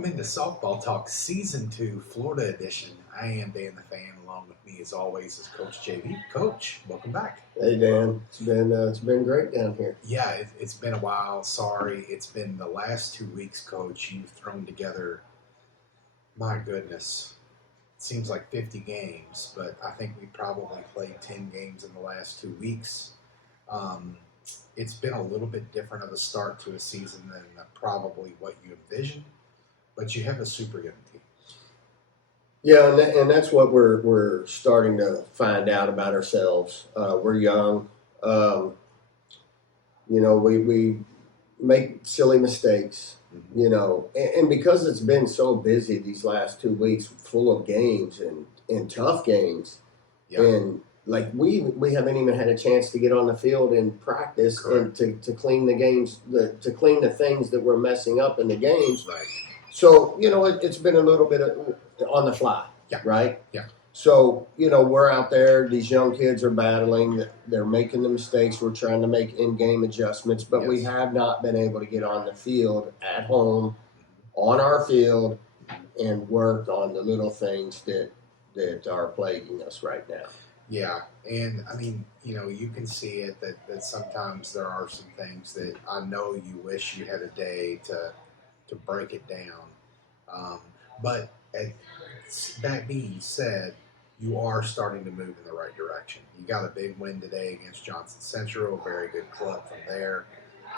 Welcome into Softball Talk Season 2, Florida Edition. I am Dan the Fan. Along with me, as always, is Coach JV. Coach, welcome back. Hey Dan, it's been great down here. Yeah, it's been a while. Sorry, it's been the last 2 weeks, Coach. You've thrown together, my goodness, it seems like 50 games, but I think we probably played 10 games in the last 2 weeks. It's been a little bit different of a start to a season than probably what you envisioned, but you have a super young team. Yeah, and that's what we're starting to find out about ourselves. We're young. We make silly mistakes. And because it's been so busy these last 2 weeks, full of games and tough games, Yeah. and like we haven't even had a chance to get on the field and practice. Correct. And to clean the games, to clean the things that we're messing up in the games. Right. So, it's been a little bit on the fly, Yeah. right? Yeah. So, we're out there. These young kids are battling. They're making the mistakes. We're trying to make in-game adjustments, but we Yes. have not been able to get on the field at home, on our field, and work on the little things that are plaguing us right now. Yeah, and I mean, you can see it that sometimes there are some things that I know you wish you had a day to break it down. But that being said, you are starting to move in the right direction. You got a big win today against Johnson Central, a very good club from there.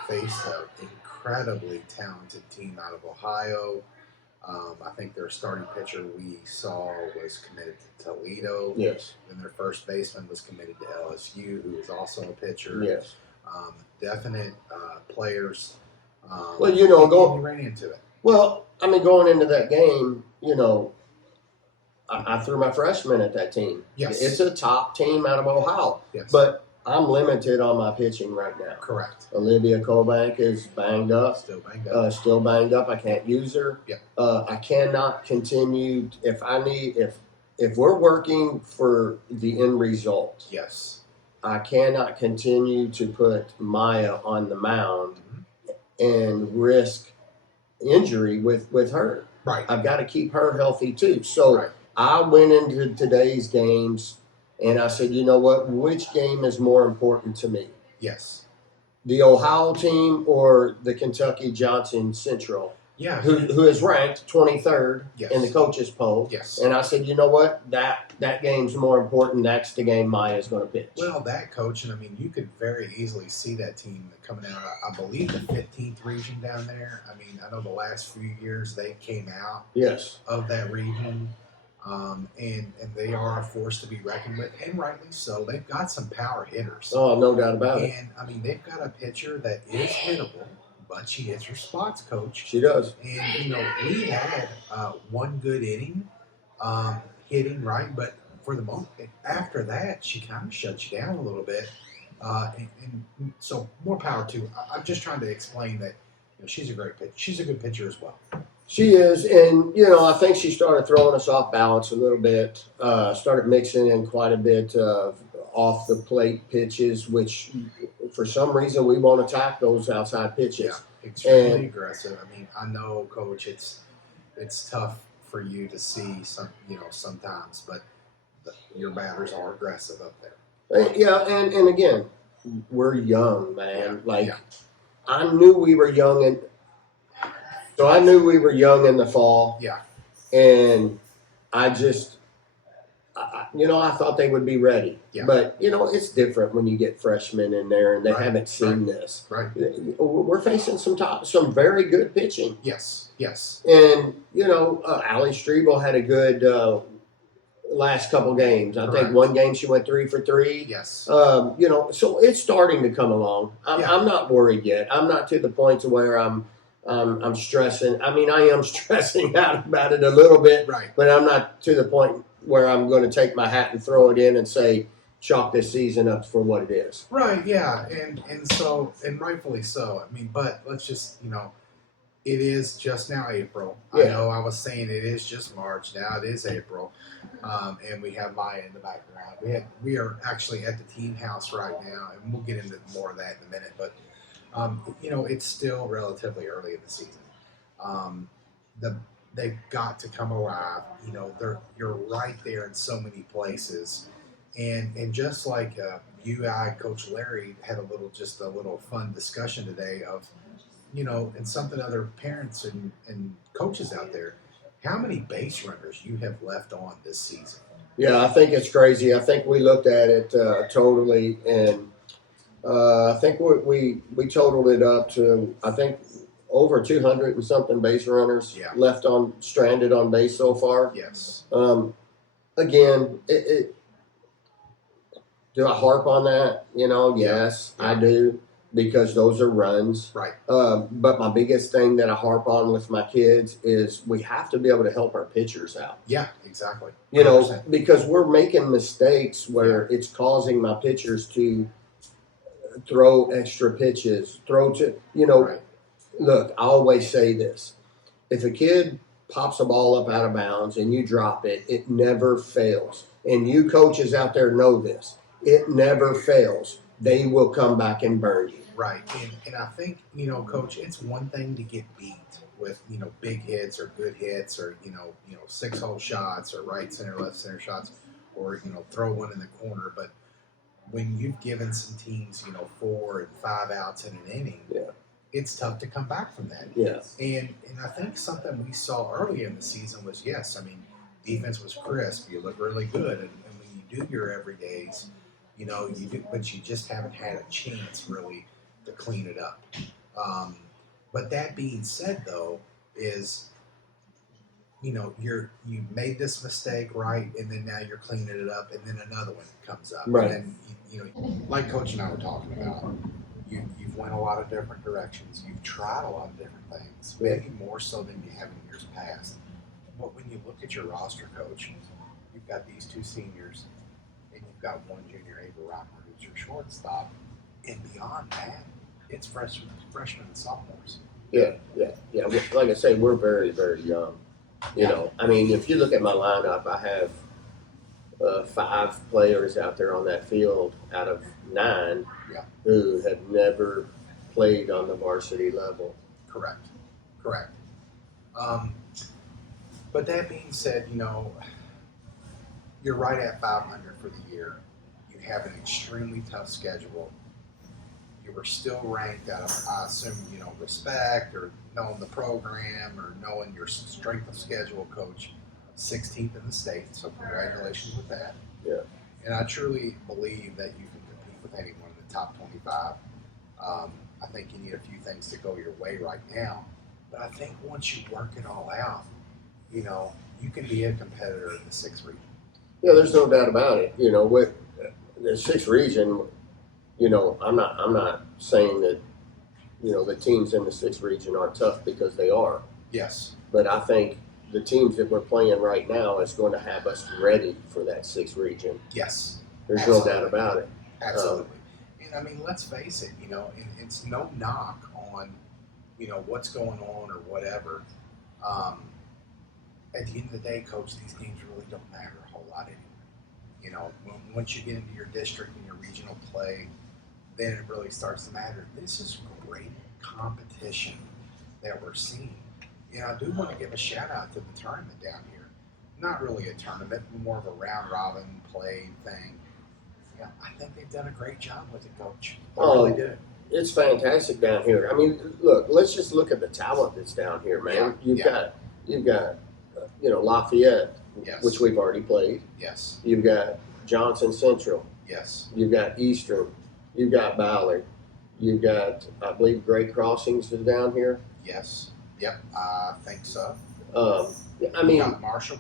Faced an incredibly talented team out of Ohio. I think their starting pitcher we saw was committed to Toledo. Yes. And their first baseman was committed to LSU, who is also a pitcher. Yes. Definite players. Well, you ran into it. Well, I mean, going into that game, I threw my freshman at that team. Yes. It's a top team out of Ohio. Yes. But I'm limited on my pitching right now. Correct. Olivia Kobank is banged up. Still banged up. I can't use her. Yeah. I cannot continue if we're working for the end result. Yes. I cannot continue to put Maya on the mound and risk injury with her. Right. I've got to keep her healthy too. So Right. I went into today's games and I said, you know what? Which game is more important to me? Yes. The Ohio team or the Kentucky Johnson Central, Yeah. who is ranked 23rd Yes. in the coaches poll. Yes. And I said, you know what? That game's more important. That's the game Maya's going to pitch. Well, that coach, and I mean, you could very easily see that team coming out. I believe the 15th region down there. I mean, I know the last few years they came out Yes. of that region, and they are a force to be reckoned with, and rightly so. They've got some power hitters. Oh, no doubt about it. And I mean, they've got a pitcher that is hittable, but she hits her spots, Coach. She does. And we had one good inning hitting, right? But for the moment, after that, she kind of shuts you down a little bit. And so more power to. I'm just trying to explain that she's a great pitcher. She's a good pitcher as well. She is, and I think she started throwing us off balance a little bit. Started mixing in quite a bit of off the plate pitches, which for some reason we won't attack those outside pitches. Yeah, extremely aggressive. I mean, I know, Coach, it's tough for you to see sometimes, but your batters are aggressive up there. Yeah, and again, we're young, man. I knew we were young, and so I knew we were young in the fall. Yeah. And I just, I thought they would be ready. Yeah. But, it's different when you get freshmen in there and they haven't seen this. Right. We're facing some very good pitching. Yes. Yes. And, Allie Strebel had a good last couple games. I think one game she went 3 for 3. Yes. So it's starting to come along. Yeah. I'm not worried yet. I'm not to the point to where I'm stressing. I mean, I am stressing out about it a little bit, Right. but I'm not to the point where I'm going to take my hat and throw it in and say, chalk this season up for what it is. Right, yeah, and rightfully so. I mean, but let's just, it is just now April. Yeah. I know I was saying it is just March. Now it is April, and we have Maya in the background. We are actually at the team house right now, and we'll get into more of that in a minute. But it's still relatively early in the season. they've got to come alive. You know, you're right there in so many places, and just like you, I, Coach Larry had just a little fun discussion today of, you know, and something other parents and coaches out there, how many base runners you have left on this season. Yeah, I think it's crazy. I think we looked at it totally, and I think we totaled it up to, I think, over 200 and something base runners Yeah. left on stranded on base so far. Yes. Again, do I harp on that? You know, yes, Yeah. I do, because those are runs. Right. But my biggest thing that I harp on with my kids is we have to be able to help our pitchers out. Yeah, exactly. 100%. You know, because we're making mistakes where it's causing my pitchers to throw extra pitches, Right. Look, I always say this. If a kid pops a ball up out of bounds and you drop it, it never fails. And you coaches out there know this. It never fails. They will come back and burn you. Right. And I think, you know, Coach, it's one thing to get beat with, you know, big hits or good hits or, you know, 6-hole shots or right center, left center shots, or, you know, throw one in the corner. But when you've given some teams, you know, 4 and 5 outs in an inning, Yeah. it's tough to come back from that. Yeah. And I think something we saw early in the season was, yes, I mean, defense was crisp. You look really good. And when you do your everydays, you know, you do, but you just haven't had a chance really to clean it up. But that being said, though, is, you know, you made this mistake, right, and then now you're cleaning it up, and then another one comes up, Right. and then you know, like Coach and I were talking about, you've went a lot of different directions, you've tried a lot of different things, maybe more so than you have in years past. But when you look at your roster, Coach, you've got these 2 seniors, and you've got 1 junior, Ava Rocker, who's your shortstop, and beyond that, it's freshmen and sophomores. Yeah. Like I say, we're very, very young. You know, I mean, if you look at my lineup, I have 5 players out there on that field out of 9 who have never played on the varsity level. Correct. But that being said, you know, you're right at 500 for the year. You have an extremely tough schedule. You were still ranked out of, I assume, you know, respect or knowing the program or knowing your strength of schedule, Coach, 16th in the state. So congratulations with that. Yeah. And I truly believe that you can compete with anyone in the top 25. I think you need a few things to go your way right now. But I think once you work it all out, you know, you can be a competitor in the 6th region. Yeah, there's no doubt about it. You know, with the 6th region, you know, I'm not saying that, you know, the teams in the 6th region are tough, because they are. Yes. But I think the teams that we're playing right now is going to have us ready for that 6th region. Yes. There's Absolutely. no doubt about it. Absolutely. And I mean, let's face it, you know, it's no knock on, you know, what's going on or whatever. At the end of the day, Coach, these games really don't matter a whole lot anymore. You know, once you get into your district and your regional play, then it really starts to matter. This is great competition that we're seeing. And I do want to give a shout out to the tournament down here. Not really a tournament, more of a round robin play thing. Yeah, I think they've done a great job with it, Coach. I really do. It's fantastic down here. I mean, look, let's just look at the talent that's down here, man. Yeah, You've got, you know, Lafayette, Yes. which we've already played. Yes. You've got Johnson Central. Yes. You've got Eastern. You've got Ballard. You've got, I believe, Great Crossings is down here. Yes. Yep. I think so. I mean, Marshall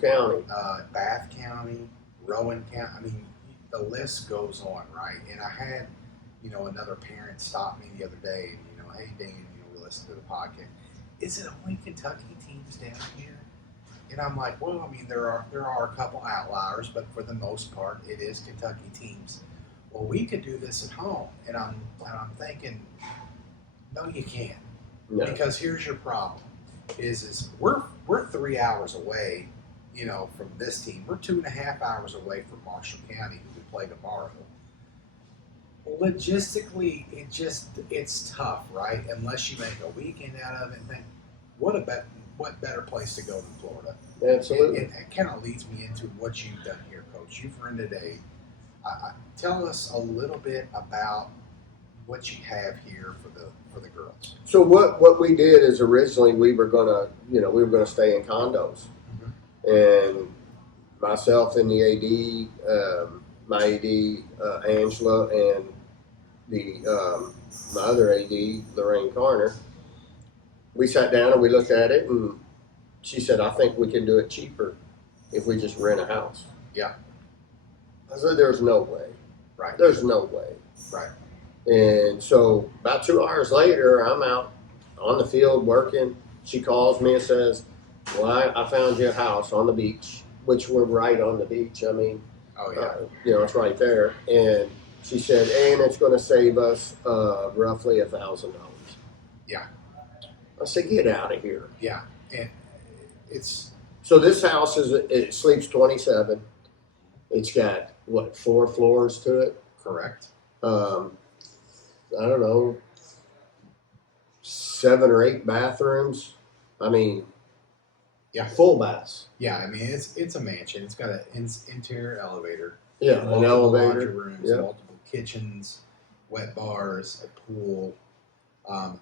County. Bath County, Rowan County. I mean, the list goes on, right? And I had, you know, another parent stop me the other day, and, you know, hey, Dan, you know, we listen to the podcast. Is it only Kentucky teams down here? And I'm like, well, I mean, there are a couple outliers, but for the most part, it is Kentucky teams. Well, we could do this at home, and I'm thinking, no, you can't, no. because here's your problem: is we're 3 hours away, you know, from this team. We're 2.5 hours away from Marshall County, who we play tomorrow. Logistically, it's tough, right? Unless you make a weekend out of it and think, what about what better place to go than Florida? Absolutely. It kind of leads me into what you've done here, Coach. You've rented tell us a little bit about what you have here for the girls. So what we did is originally we were gonna stay in condos, and myself and the AD, my AD Angela, and the my other AD Lorraine Carner, we sat down and we looked at it, and she said, "I think we can do it cheaper if we just rent a house." Yeah. I said, "There's no way. Right. There's no way." Right. And so about 2 hours later, I'm out on the field working. She calls me and says, "Well, I found you a house on the beach," which we're right on the beach. I mean, Oh yeah. it's right there. And she said, "And it's going to save us roughly $1,000." Yeah. I said, "Get out of here." Yeah. And it's So this house it sleeps 27. It's got what, 4 floors to it. correct. I don't know, 7 or 8 bathrooms. I mean, Yeah. full baths. Yeah. I mean, it's a mansion. It's got an interior elevator. Yeah, an multiple elevator. laundry rooms, Yeah. multiple kitchens, wet bars, a pool.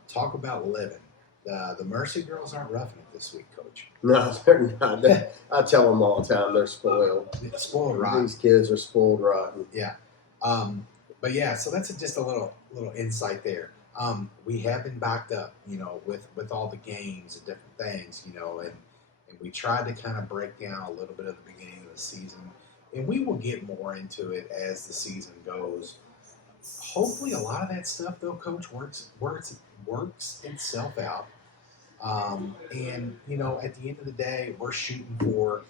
Talk about living. The Mercy girls aren't roughing it this week, Coach. No, they're not. I tell them all the time they're spoiled. It's spoiled rotten. These kids are spoiled rotten. Yeah. But yeah, so that's just a little insight there. We have been backed up, with all the games and different things, and we tried to kind of break down a little bit of the beginning of the season, and we will get more into it as the season goes. Hopefully, a lot of that stuff, though, Coach, works itself out. And at the end of the day, we're shooting for,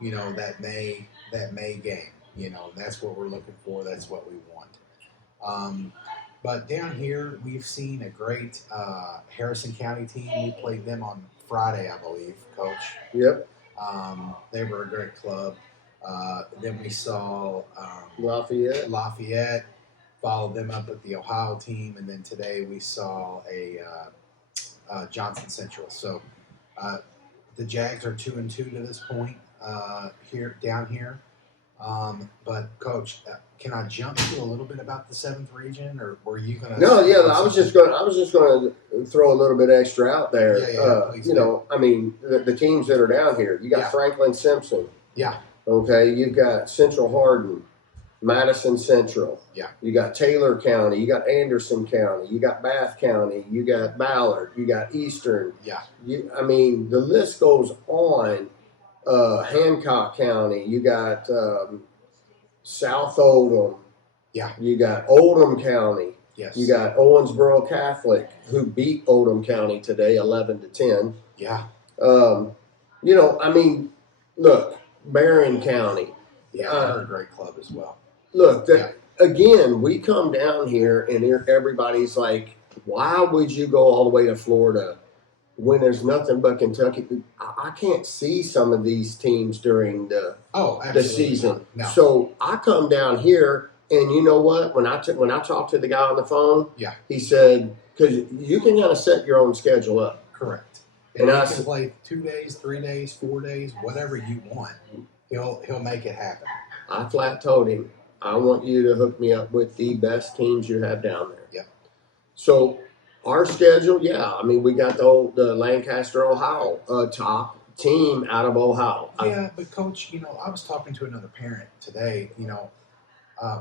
that May game. That's what we're looking for. That's what we want. But down here, we've seen a great Harrison County team. We played them on Friday, I believe, Coach. Yep. They were a great club. Then we saw Lafayette. followed them up with the Ohio team, and then today we saw a Johnson Central. So the Jags are 2-2 to this point down here. But Coach, can I jump to a little bit about the 7th region, or were you gonna? No, yeah, I was just going to throw a little bit extra out there. please do. I mean, the teams that are down here. You got Yeah. Franklin Simpson. Yeah. Okay, you've got Central Hardin, Madison Central. Yeah. You got Taylor County. You got Anderson County. You got Bath County. You got Ballard. You got Eastern. Yeah. I mean, the list goes on. Hancock County. You got South Oldham. Yeah. You got Oldham County. Yes. You got Owensboro Catholic, who beat Oldham County today, 11-10. Yeah. I mean, look, Barron County. Yeah. They're a great club as well. Look, again, we come down here and everybody's like, "Why would you go all the way to Florida when there's nothing but Kentucky?" I can't see some of these teams during the Absolutely season. not. No. So I come down here, and you know what? When I talked to the guy on the phone, Yeah. he said, because you can kind of set your own schedule up. Correct. And And I you can play 2 days, 3 days, 4 days, whatever you want. He'll make it happen. I flat told him, "I want you to hook me up with the best teams you have down there." Yep. So our schedule, I mean, we got the Lancaster, Ohio top team out of Ohio. Yeah, but Coach, I was talking to another parent today.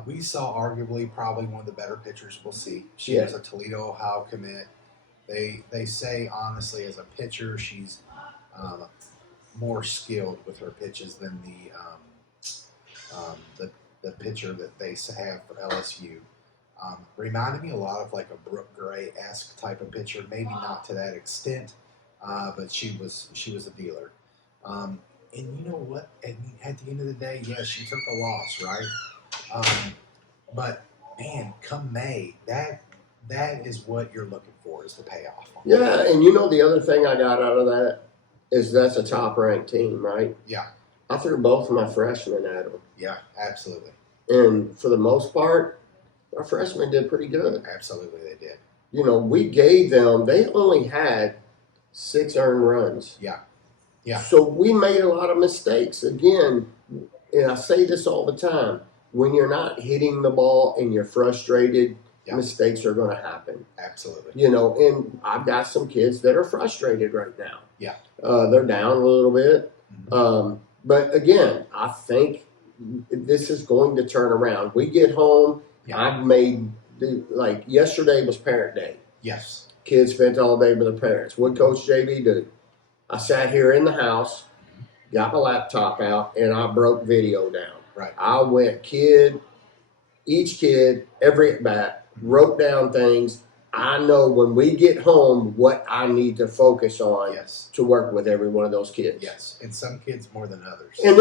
We saw arguably probably one of the better pitchers we'll see. She was a Toledo, Ohio commit. They say honestly, as a pitcher, she's more skilled with her pitches than the pitcher that they have for LSU. Reminded me a lot of like a Brooke Gray-esque type of pitcher, maybe not to that extent, but she was a dealer. And you know what? At the end of the day, yes, she took a loss, right? But man, come May, that is what you're looking for, is the payoff. Yeah, and the other thing I got out of that is that's a top-ranked team, right? Yeah. I threw both of my freshmen at them. Yeah, absolutely. And for the most part, our freshmen did pretty good. Absolutely, they did. We gave them, they only had 6 earned runs. Yeah. Yeah. So we made a lot of mistakes. Again, and I say this all the time, when you're not hitting the ball and you're frustrated, Yeah. mistakes are going to happen. Absolutely. You know, and I've got some kids that are frustrated right now. Yeah. They're down a little bit. Mhm. But again, I think this is going to turn around. We get home, Yeah. I've made, like yesterday was parent day. Yes. Kids spent all day with their parents. What Coach JB do? I sat here in the house, got my laptop out, and I broke video down. Right. I went each kid, every at bat, wrote down things. I know when we get home what I need to focus on Yes. to work with every one of those kids. Yes. And some kids more than others. And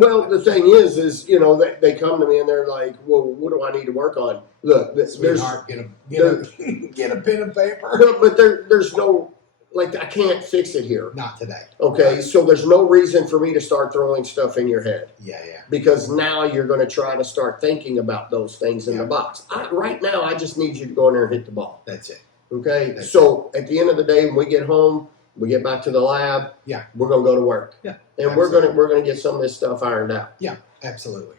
well, the thing is, you know, they come to me and they're like, "Well, what do I need to work on?" Look, Sweetheart, get a pen and paper. but there's no, like, I can't fix it here. Not today. Okay, so there's no reason for me to start throwing stuff in your head. Yeah. Because now you're going to try to start thinking about those things in the box. Right now, I just need you to go in there and hit the ball. That's it. Okay? So at the end of the day, when we get home, we get back to the lab, Yeah. we're going to go to work. Yeah. And Absolutely. we're going to get some of this stuff ironed out. Yeah, absolutely.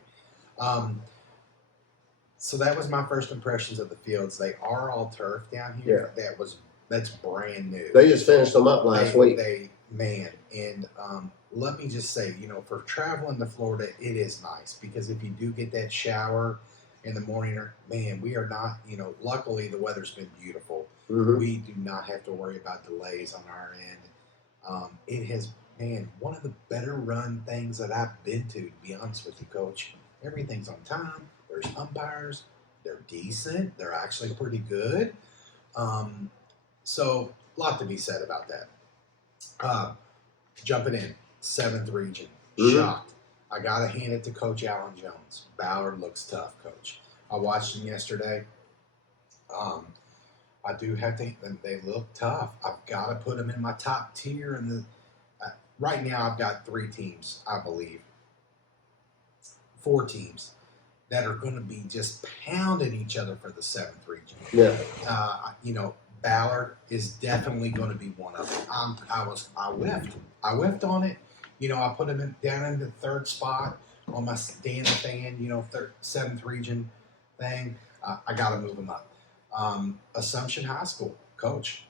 So that was my first impressions of the fields. They are all turf down here. That's brand new. They just finished them up last week. And let me just say, you know, for traveling to Florida, it is nice because if you do get that shower in the morning, man, we are not, you know, luckily the weather's been beautiful. Mm-hmm. We do not have to worry about delays on our end. It has, man, one of the better run things that I've been to be honest with you, Coach. Everything's on time. There's umpires. They're decent. They're actually pretty good. So a lot to be said about that. Jumping in, 7th region. Mhm. Shocked. I got to hand it to Coach Alan Jones. Ballard looks tough, Coach. I watched him yesterday. I do have to. They look tough. I've got to put them in my top tier. And right now, I've got 3 teams, I believe, 4 teams that are going to be just pounding each other for the 7th region. Yeah. You know, Ballard is definitely going to be one of them. I whiffed on it. You know, I put him down in the 3rd spot on my Dan the Fan, you know, 7th region thing. I got to move him up. Assumption High School, Coach,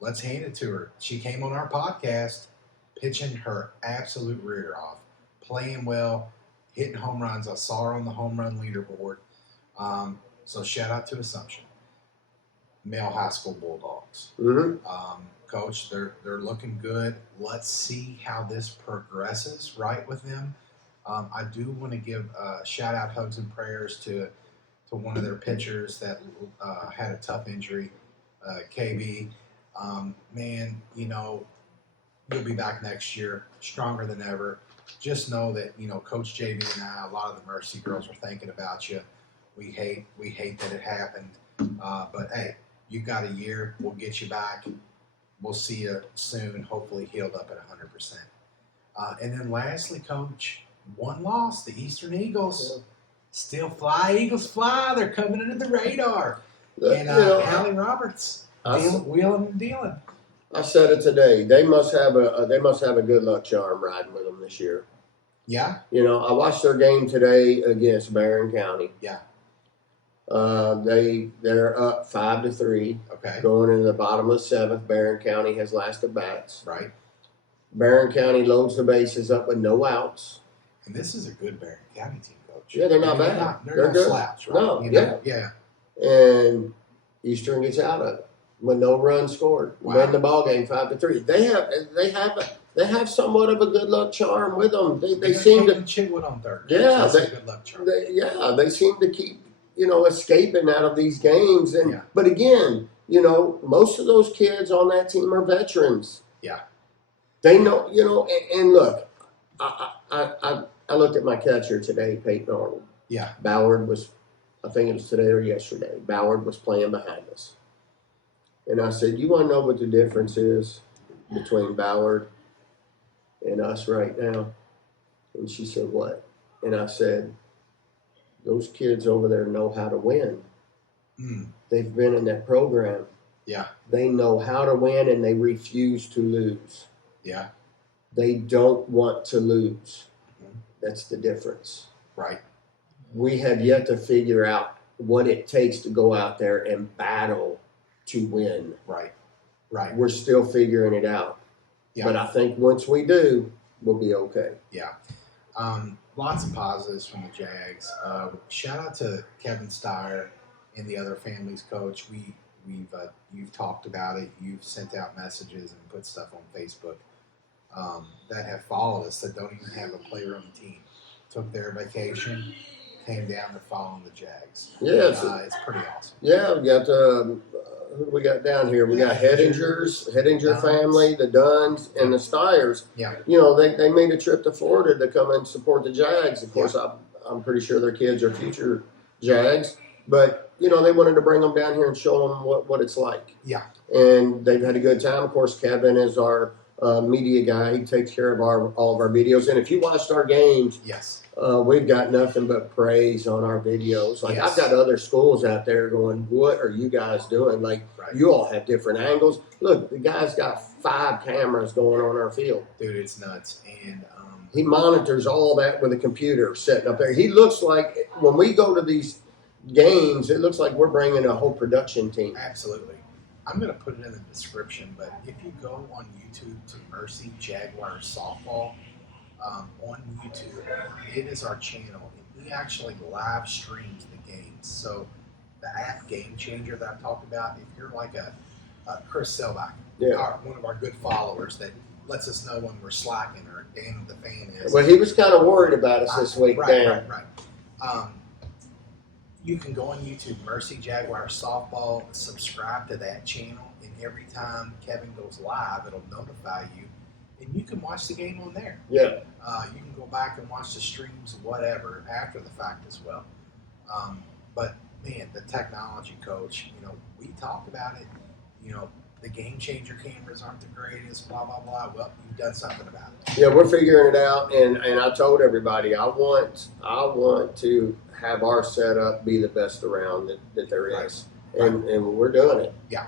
let's hand it to her. She came on our podcast, pitching her absolute rear off, playing well, hitting home runs. I saw her on the home run leaderboard. So shout out to Assumption. Male high school Bulldogs. Mm-hmm. Coach, they're looking good. Let's see how this progresses, right, with them. I do want to give shout out, hugs and prayers to one of their pitchers that had a tough injury, KB. Man, you know, you'll be back next year, stronger than ever. Just know that, you know, Coach JB and I, a lot of the Mercy girls are thinking about you. We hate that it happened. But hey, you've got a year. We'll get you back. We'll see you soon, hopefully healed up at 100%. And then lastly, Coach, one loss, the Eastern Eagles. Still fly, Eagles fly. They're coming under the radar. And Hallie Roberts, wheeling and dealing. I said it today. They must have a good luck charm riding with them this year. Yeah. You know, I watched their game today against Barron County. Yeah. They're up 5-3. Okay. Going into the bottom of the 7th. Barron County has last at bats. Right. Barron County loads the bases up with no outs. And this is a good Barron County team, Coach. Yeah, they're not bad. They're not good. slouch, right? No, you know? yeah. And Eastern gets out of it with no runs scored. Wow. Win the ball game 5-3. They have somewhat of a good luck charm with them. They seem to Chitwood on third. Yeah, that's a good luck charm. They seem to keep, you know, escaping out of these games. And but again, you know, most of those kids on that team are veterans. Yeah. They know, you know, and look, I looked at my catcher today, Peyton Arnold. Yeah. Ballard was, I think it was today or yesterday, Ballard was playing behind us. And I said, you want to know what the difference is between Ballard and us right now? And she said, what? And I said, those kids over there know how to win. They've been in that program. Yeah. They know how to win and they refuse to lose. Yeah. They don't want to lose. That's the difference. Right. We have yet to figure out what it takes to go out there and battle to win. Right. Right. We're still figuring it out. Yeah. But I think once we do, we'll be okay. Yeah. Lots of positives from the Jags. Shout out to Kevin Steyer and the other families coach. You've talked about it. You've sent out messages and put stuff on Facebook that have followed us that don't even have a player on the team. Took their vacation, came down to following the Jags. Yeah, it's pretty awesome. Yeah, we got who do we got down here? We got Hedinger family, the Dunns, and the Steyers. Yeah. You know, they made a trip to Florida to come and support the Jags. Of course, I'm pretty sure their kids are future Jags, but you know, they wanted to bring them down here and show them what it's like. Yeah. And they've had a good time. Of course, Kevin is our media guy. He takes care of all of our videos. And if you watched our games, yes, we've got nothing but praise on our videos. Like yes. I've got other schools out there going, "What are you guys doing?" Like right. You all have different angles. Look, the guy's got 5 cameras going on our field. Dude, it's nuts. And he monitors all that with a computer sitting up there. He looks like when we go to these games, it looks like we're bringing a whole production team. Absolutely. I'm going to put it in the description, but if you go on YouTube to Mercy Jaguars Softball on YouTube, it is our channel. And he actually live streams the games. So the app Game Changer that I talked about, if you're like a Chris Selbach, one of our good followers that lets us know when we're slacking or Dan the fan is. Well, he was kind of worried about us this week, Dan. Right. You can go on YouTube, Mercy Jaguars Softball, subscribe to that channel, and every time Kevin goes live, it'll notify you, and you can watch the game on there. Yeah. You can go back and watch the streams, whatever, after the fact as well. But, man, the technology, Coach, you know, we talked about it. You know, the Game Changer cameras aren't the greatest, blah, blah, blah. Well, you've done something about it. Yeah, we're figuring it out, and I told everybody I want to have our setup be the best around that there is, right. And we're doing it. Yeah.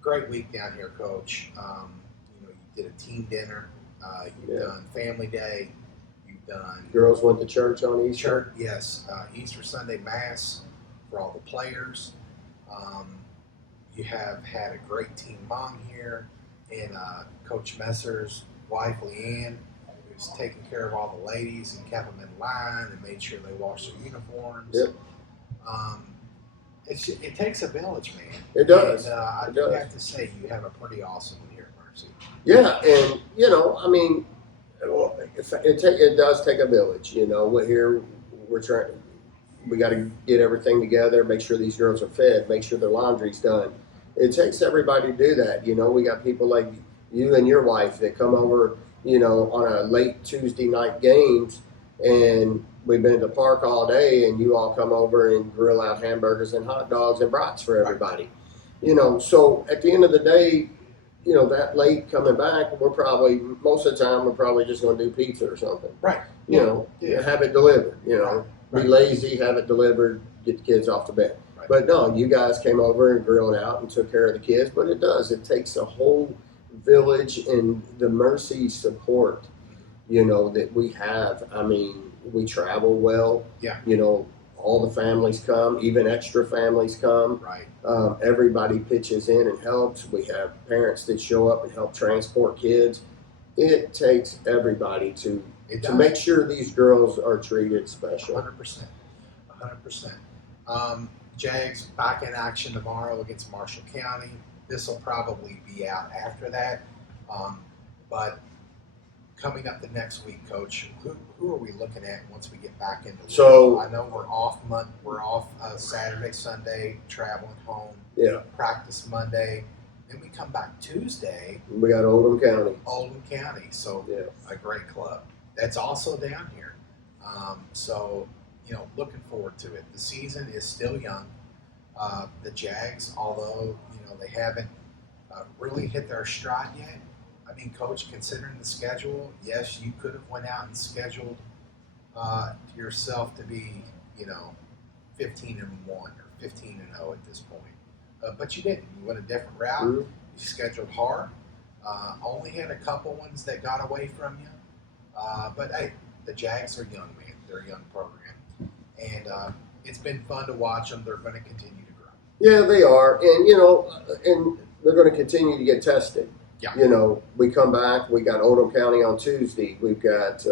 Great week down here, Coach. You know, you did a team dinner. You've done family day. You've done girls went to church on Easter. Yes, Easter Sunday Mass for all the players. You have had a great team mom here, and Coach Messer's wife, Leanne, who's taken care of all the ladies and kept them in line and made sure they washed their uniforms. Yep. It takes a village, man. It does. And, I do have to say, you have a pretty awesome one here at Mercy. Yeah, and you know, I mean, it does take a village. You know, we're trying. We got to get everything together, make sure these girls are fed, make sure their laundry's done. It takes everybody to do that. You know, we got people like you and your wife that come over, you know, on a late Tuesday night games, and we've been at the park all day, and you all come over and grill out hamburgers and hot dogs and brats for everybody. You know, so at the end of the day, you know, that late coming back, most of the time, we're probably just going to do pizza or something. Right. You know, have it delivered, you know. Be lazy, have it delivered, get the kids off to bed. Right. But no, you guys came over and grilled out and took care of the kids. But it takes a whole village and the Mercy support, you know, that we have. I mean, we travel well. Yeah. You know, all the families come, even extra families come. Right. Everybody pitches in and helps. We have parents that show up and help transport kids. It takes everybody to make sure these girls are treated special. 100%. 100%. Jags back in action tomorrow against Marshall County. This will probably be out after that. But coming up the next week, Coach, who are we looking at once we get back into the So I know we're off Saturday, Sunday, traveling home. Yeah. Practice Monday. Then we come back Tuesday. We got Oldham County. So a great club. That's also down here. So, you know, looking forward to it. The season is still young. The Jags, although, you know, they haven't really hit their stride yet. I mean, Coach, considering the schedule, yes, you could have went out and scheduled yourself to be, you know, 15-1 or 15-0 at this point. But you didn't. You went a different route. Mm-hmm. You scheduled hard. Only had a couple ones that got away from you. But hey, the Jags are young, man. They're a young program, and it's been fun to watch them. They're going to continue to grow. Yeah, they are, and and they're going to continue to get tested. Yeah. We come back. We got Oldham County on Tuesday. We've got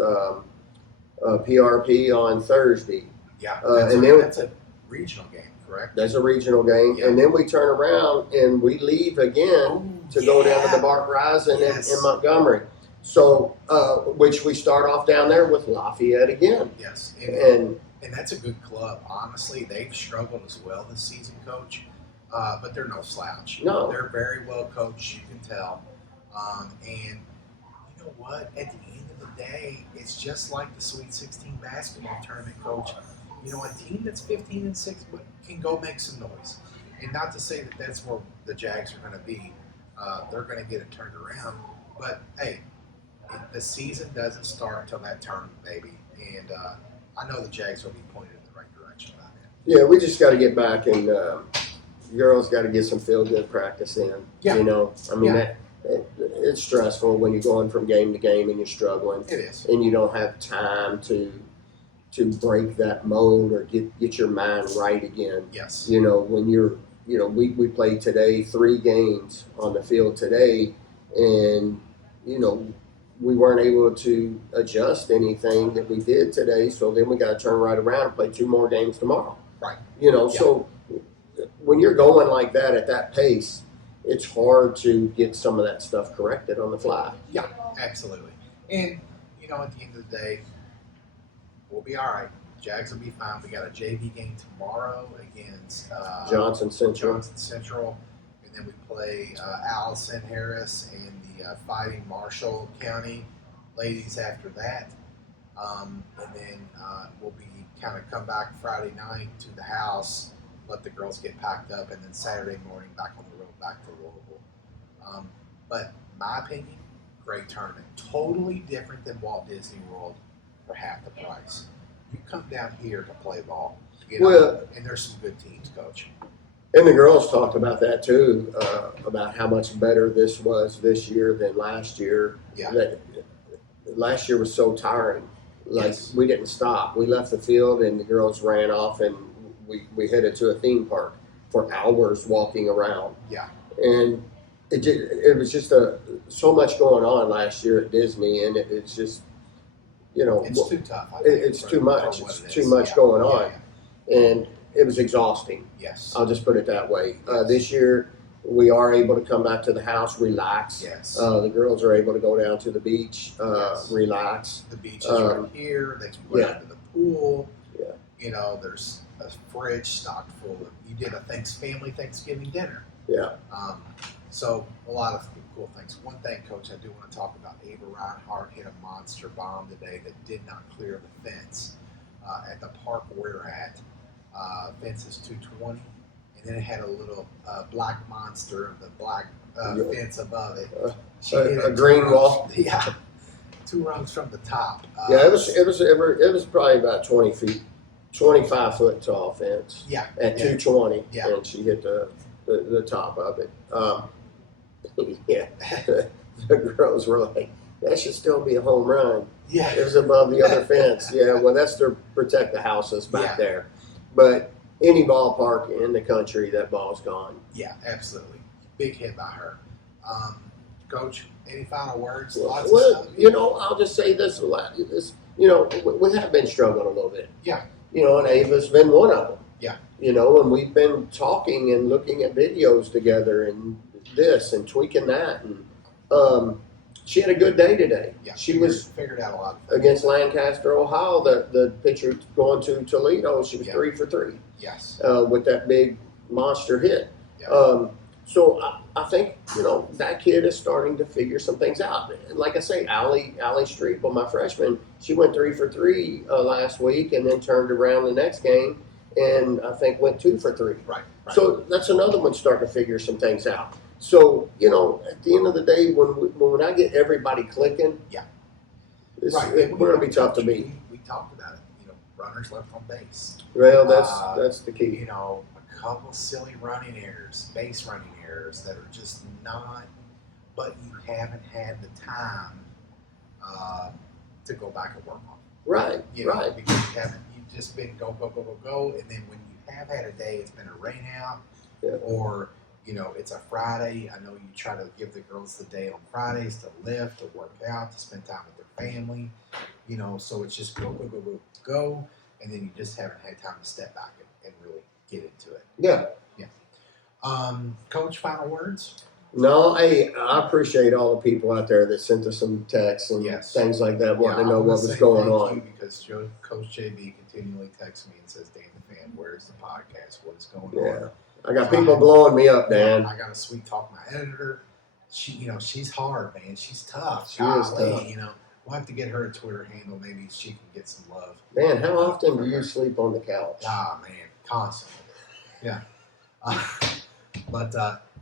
PRP on Thursday. Yeah, and then that's a regional game, correct? That's a regional game, Yeah. and then we turn around and we leave again to go down to the Bart Rising Yes. in Montgomery. So, which we start off down there with Lafayette again, Yes, and and that's a good club. Honestly, they've struggled as well this season, Coach. But they're no slouch. No. They're very well coached, you can tell. And you know what? At the end of the day, it's just like the Sweet 16 basketball tournament, Coach. A team that's 15-6 but can go make some noise. And not to say that that's where the Jags are going to be. They're going to get it turned around. But hey, the season doesn't start until that tournament, baby. And I know the Jags will be pointed in the right direction by then. yeah, we just got to get back and girls got to get some feel good practice in. Yeah. I mean Yeah. it's stressful when you're going from game to game and you're struggling, It is. and you don't have time to break that mold or get your mind right again. Yes. When you're, we played today 3 games on the field today, and we weren't able to adjust anything that we did today. So then we got to turn right around and play 2 more games tomorrow. Right. So when you're going like that at that pace, it's hard to get some of that stuff corrected on the fly. Yeah, absolutely. And, at the end of the day, we'll be all right. Jags will be fine. We got a JV game tomorrow against Johnson Central. And then we play Allison Harris and the Fighting Marshall County ladies after that. And then we'll be kind of come back Friday night to the house, let the girls get packed up, and then Saturday morning back on the road back to Louisville. But my opinion, great tournament. Totally different than Walt Disney World for half the price. You come down here to play ball, Well- and there's some good teams, Coach. And the girls talked about that too, about how much better this was this year than last year. Yeah. That last year was so tiring. Like Yes. we didn't stop. We left the field and the girls ran off, and we headed to a theme park for hours walking around. Yeah. And it was just so much going on last year at Disney, and it's just It's too tough. I think, it's for- too for much. what It's it too is. much Yeah. going Yeah, on. And it was exhausting. Yes. I'll just put it that way. This year, we are able to come back to the house, relax. Yes. The girls are able to go down to the beach, Yes. relax. The beach is right here. They can go yeah. down to the pool. Yeah. There's a fridge stocked full of. You did a family Thanksgiving dinner. Yeah. So a lot of cool things. One thing, Coach, I do want to talk about. Ava Reinhardt hit a monster bomb today that did not clear the fence at the park we're at. Fence is 220, and then it had a little black monster of the black fence above it. She hit A it green 2 wall. rungs- Yeah, 2 rungs from the top. Yeah, it was probably about 20 feet, 25-foot tall fence Yeah, at yeah. 220, Yeah. and she hit the top of it. Yeah, the girls were like, that should still be a home run. Yeah. It was above the other fence. Yeah, well, that's to protect the houses back Yeah. there. But any ballpark in the country, that ball's gone. Yeah, absolutely. Big hit by her. Coach, any final words? Lots of Well, stuff. I'll just say this. We have been struggling a little bit. Yeah. And Ava's been one of them. Yeah. And we've been talking and looking at videos together and this and tweaking that. And she had a good day today. Yeah, She was figured out a lot of things. against Lancaster, Ohio, the pitcher going to Toledo. She was Yeah. 3 for 3 Yes. with that big monster hit. Yeah. So I think that kid is starting to figure some things out. And like I say, Allie Streeple, my freshman, she went 3 for 3 last week, and then turned around the next game, and I think went 2 for 3. Right. So that's another one starting to figure some things out. So at the end of the day, when I get everybody clicking, Yeah. we're going to be tough to beat. We talked about it. Runners left on base. Well, that's the key. A couple silly running errors, base running errors that are just not but you haven't had the time uh, to go back and work on it. Right, You know, right. because you've just been go, go, go, go, go. And then when you have had a day, it's been a rain out, Yeah. or, it's a Friday. I know you try to give the girls the day on Fridays to lift, to work out, to spend time with their family, so it's just go, go, go, go, go. And then you just haven't had time to step back and really get into it. Yeah. Yeah. Coach, final words? No, hey, I appreciate all the people out there that sent us some texts and Yes. things like that, wanting to I know wanna what was say going thank on. you because Coach JB continually texts me and says, Dan the Fan, where's the podcast? What is going Yeah. on? I got So people blowing me up, Yeah, Dan. I got a sweet talk my editor. She's hard, man. She's tough. She is Golly, tough. We'll have to get her a Twitter handle. Maybe she can get some love. Dan, how often do you sleep on the couch? Man, constantly. Yeah. But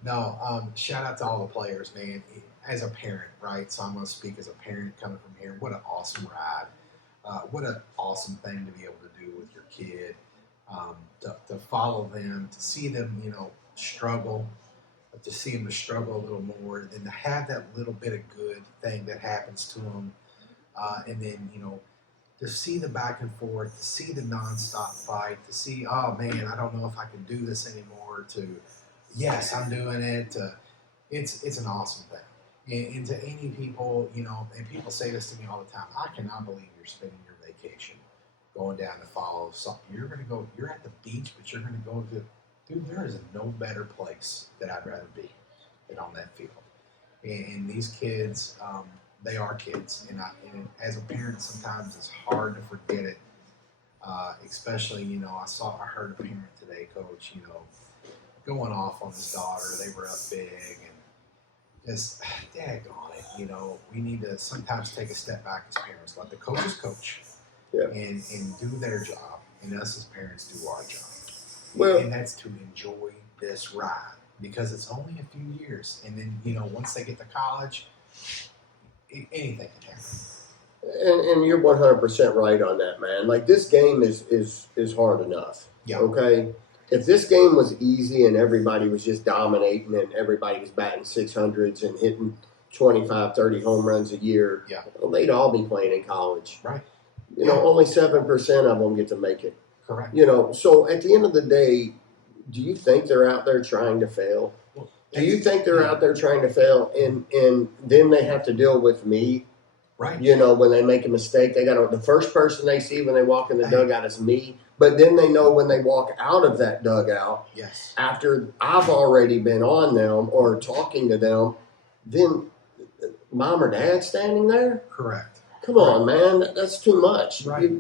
no, shout out to all the players, man. As a parent, right? So I'm going to speak as a parent coming from here. What an awesome ride. What an awesome thing to be able to do with your kid. To follow them, to see them, struggle, to see them to struggle a little more, and then to have that little bit of good thing that happens to them, and then to see the back and forth, to see the nonstop fight, to see, oh man, I don't know if I can do this anymore. To yes, I'm doing it. It's an awesome thing. And to any people, and people say this to me all the time. I cannot believe you're spending your vacation going down to follow something. You're at the beach, but you're going to go to, dude, there is no better place that I'd rather be than on that field. And these kids, they are kids. And as a parent, sometimes it's hard to forget it. Especially, I heard a parent today, coach, going off on his daughter. They were up big and just, daggone it, we need to sometimes take a step back as parents. Let the coaches coach. Yeah. And do their job, and us as parents do our job. Well, and that's to enjoy this ride because it's only a few years, and then once they get to college, anything can happen. And you're 100% right on that, man. Like this game is hard enough. Yeah. Okay. If this game was easy and everybody was just dominating and everybody was batting 600s and hitting 25, 30 home runs a year, Yeah. Well, they'd all be playing in college. Right. Only 7% of them get to make it. Correct. So at the end of the day, do you think they're out there trying to fail? Well, do you think they're out there trying to fail and then they have to deal with me? Right. When they make a mistake, the first person they see when they walk in the dugout is me. But then they know when they walk out of that dugout, yes, after I've already been on them or talking to them, then mom or dad standing there? Correct. Come on, man, that's too much. Right.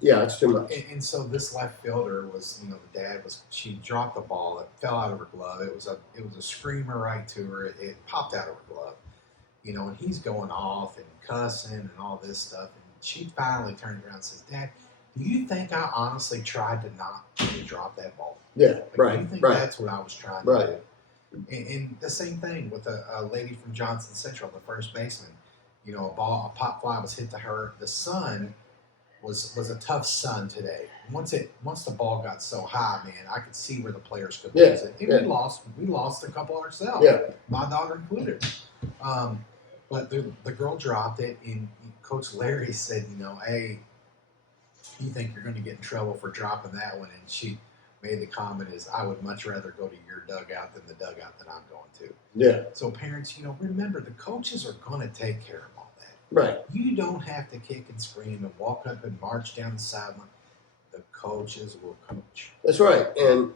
Yeah, it's too much. And so this left fielder was, the dad she dropped the ball. It fell out of her glove. It was a screamer right to her. It popped out of her glove. And he's going off and cussing and all this stuff. And she finally turned around and says, Dad, do you think I honestly tried to not really drop that ball? Yeah, right. Do you think right. that's what I was trying to do? And the same thing with a lady from Johnson Central, the first baseman. A pop fly was hit to her. The sun was a tough sun today. Once the ball got so high, man, I could see where the players could lose it. And we lost a couple ourselves. Yeah. My daughter included. But the girl dropped it, and Coach Larry said, hey, you think you're going to get in trouble for dropping that one? And she made the comment is, I would much rather go to your dugout than the dugout that I'm going to. Yeah. So parents, remember the coaches are going to take care of all that. Right. You don't have to kick and scream and walk up and march down the sideline. The coaches will coach. That's right. And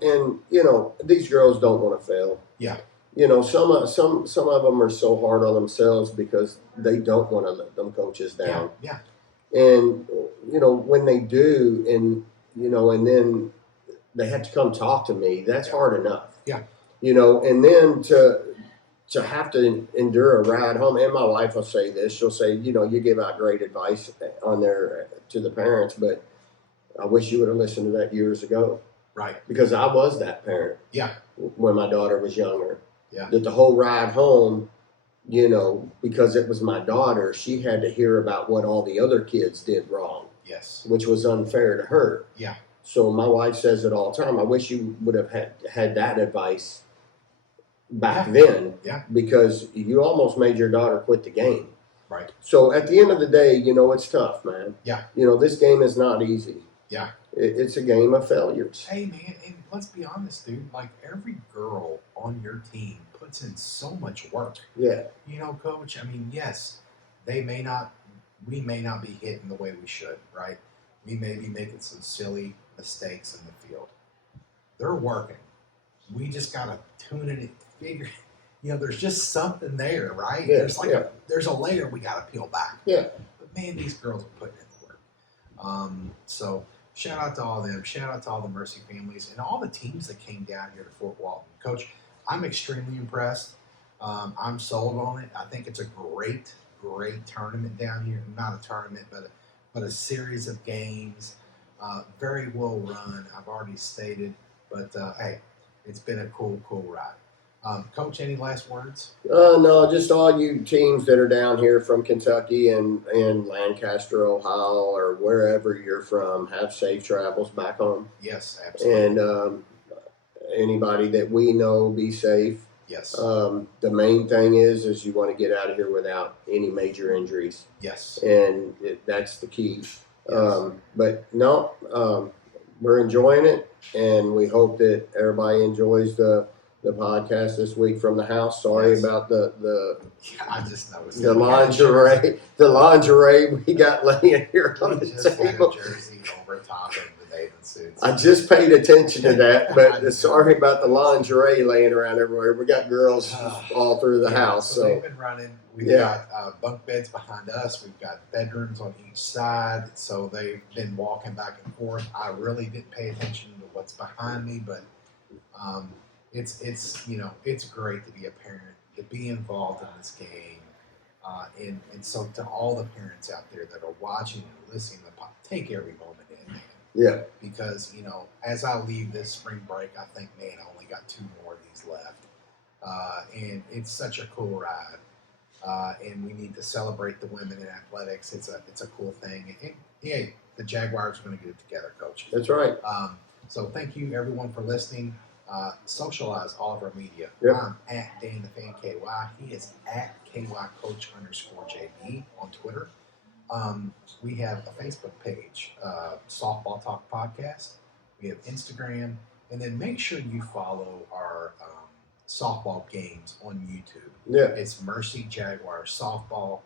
these girls don't want to fail. Yeah. Some of them are so hard on themselves because they don't want to let them coaches down. Yeah. And when they do, and then they have to come talk to me. That's hard enough. Yeah. And then to have to endure a ride home. And my wife will say this. She'll say, you give out great advice on there to the parents, but I wish you would have listened to that years ago. Right. Because I was that parent. Yeah. When my daughter was younger. Yeah. That the whole ride home, because it was my daughter, she had to hear about what all the other kids did wrong. Yes. Which was unfair to her. Yeah. So my wife says it all the time. I wish you would have had that advice back Yeah. then. Yeah. Because you almost made your daughter quit the game. Right. So at the end of the day, it's tough, man. Yeah. This game is not easy. Yeah. It's a game of failures. Hey, man, and let's be honest, dude. Like, every girl on your team puts in so much work. Yeah. Coach, I mean, yes, we may not be hitting the way we should, right? We may be making some silly mistakes in the field. They're working. We just got to tune in and figure, there's just something there, right? Yeah, There's there's a layer we got to peel back. Yeah. But man, these girls are putting in the work. So shout out to all of them. Shout out to all the Mercy families and all the teams that came down here to Fort Walton. Coach, I'm extremely impressed. I'm sold on it. I think it's a great tournament down here. Not a tournament, but a series of games. Very well run. I've already stated. But hey, it's been a cool ride. Coach, any last words? No, just all you teams that are down here from Kentucky and Lancaster, Ohio, or wherever you're from, have safe travels back home. Yes, absolutely. And anybody that we know, be safe. Yes. The main thing is you want to get out of here without any major injuries. Yes. And that's the key. Yes. But no, we're enjoying it, and we hope that everybody enjoys the podcast this week from the house. Sorry Yes. about the I just noticed the lingerie we got laying here on the We just had a table. jersey over top of the bathing suits. I just paid attention to that, but sorry about the lingerie laying around everywhere. We got girls all through the house, So so they've been running. We've Yeah. got bunk beds behind us. We've got bedrooms on each side. So they've been walking back and forth. I really didn't pay attention to what's behind me, but it's great to be a parent, to be involved in this game, and so to all the parents out there that are watching and listening, take every moment in, man. yeah, Because as I leave this spring break, I think, man, I only got 2 more of these left, and it's such a cool ride. And we need to celebrate the women in athletics. It's a cool thing. And, hey, the Jaguars are going to get it together, Coach. that's right. So thank you, everyone, for listening. Socialize all of our media. Yep. I'm at Dan the Fan KY. He is at KY_Coach_JB on Twitter. We have a Facebook page, Softball Talk Podcast. We have Instagram. And then make sure you follow our softball games on YouTube. Yeah, It's Mercy Jaguars Softball.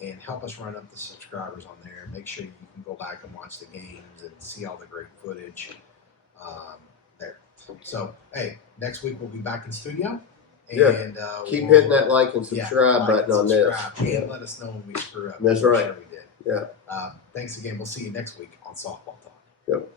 And help us run up the subscribers on there. Make sure you can go back and watch the games and see all the great footage there. So, hey, next week we'll be back in studio. And keep we'll- hitting that like and subscribe like button and on this. subscribe, and let us know when we screw up. That's I'm right. Sure we did. Yeah. Thanks again. We'll see you next week on Softball Talk. Yep.